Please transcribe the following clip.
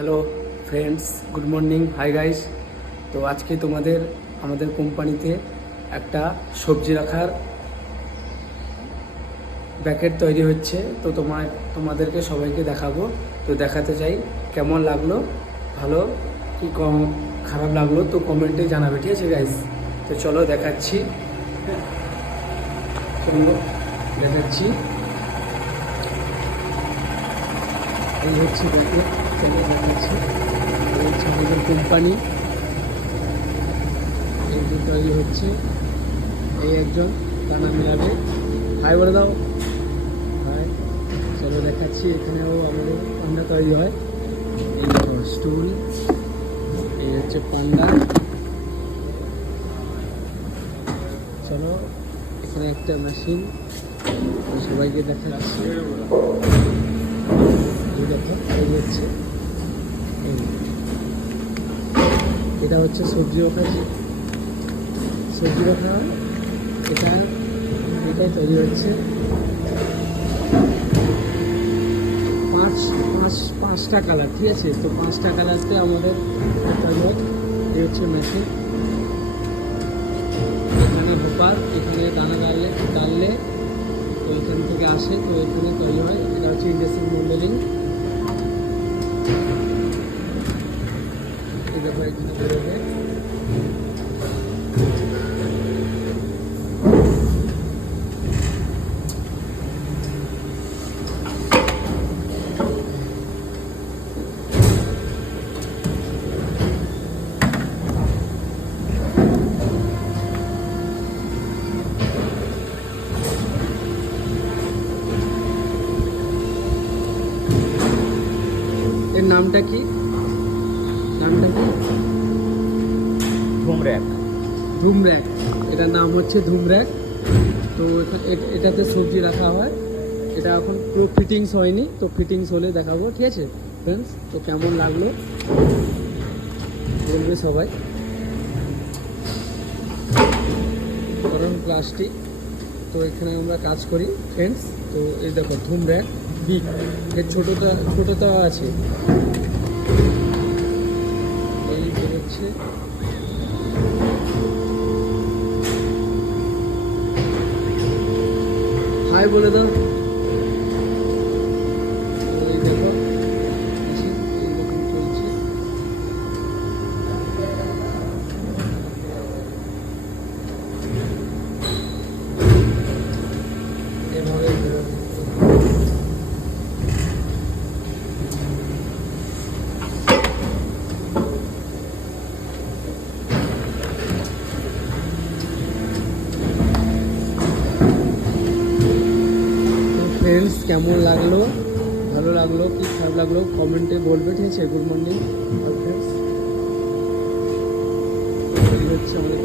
Hello friends, good morning, hi guys. তো আজকে আমাদের কোম্পানিতে একটা সবজি রাখার প্যাকেট তৈরি হচ্ছে। তো তোমাদেরকে সবাইকে দেখাবো। তো দেখাতে চাই কেমন লাগলো, ভালো কি খারাপ লাগলো তো কমেন্টে জানাবে, ঠিক আছে গাইস? তো চলো দেখাচ্ছি, দেখাচ্ছি। এই হচ্ছে প্যাকেট, চলো দেখাচ্ছি। এই হচ্ছে আমাদের কোম্পানি, এই যে তৈরি হচ্ছে। এই একজন দানা মেলাবে, হাই বলে দাও, হাই। চলো দেখাচ্ছি, এখানেও আমাদের পান্ডা তৈরি হয়। এই দেখো স্টুল, এই হচ্ছে পান্ডা। চলো এখানে একটা মেশিন, সবাইকে দেখাচ্ছি। এই দেখো, এই হচ্ছে, এটা হচ্ছে সবজি রাখা এটাই তৈরি হচ্ছে। পাঁচটা কালার, ঠিক আছে? তো 5টা কালারতে আমাদের তৈরি হয়। এই হচ্ছে মেশিন, এখানে ভোপাল, এখানে দানা ডাললে তো এখান থেকে আসে, তো এখানে তৈরি হয়। এটা হচ্ছে ইন্ডাস্ট্রিয়াল মডেলিং। এই দেখো এখানে বেরোবে। এর নামটা কি? ধুম র্যাক। এটার নাম হচ্ছে ধুম র্যাক। তো এটাতে সবজি রাখা হয়। এটা এখন পুরো ফিটিংস হয়নি, তো ফিটিংস হলে দেখাবো, ঠিক আছে ফ্রেন্ডস? তো কেমন লাগলো বলবে সবাই। কারণ প্লাস্টিক, তো এখানে আমরা কাজ করি ফ্রেন্ডস। তো এই দেখো ধুম র্যাক বিগ, এর ছোটোটা আছে। এই বেরোচ্ছে। হাই বলে দাও। এই দেখো এইরকম চলছে। এভাবে ফ্রেন্ডস, কেমন লাগলো, ভালো লাগলো কি খারাপ লাগলো কমেন্টে বলবে, ঠিক আছে? গুড মর্নিং ফ্রেন্ডস, এই হচ্ছে আমাদের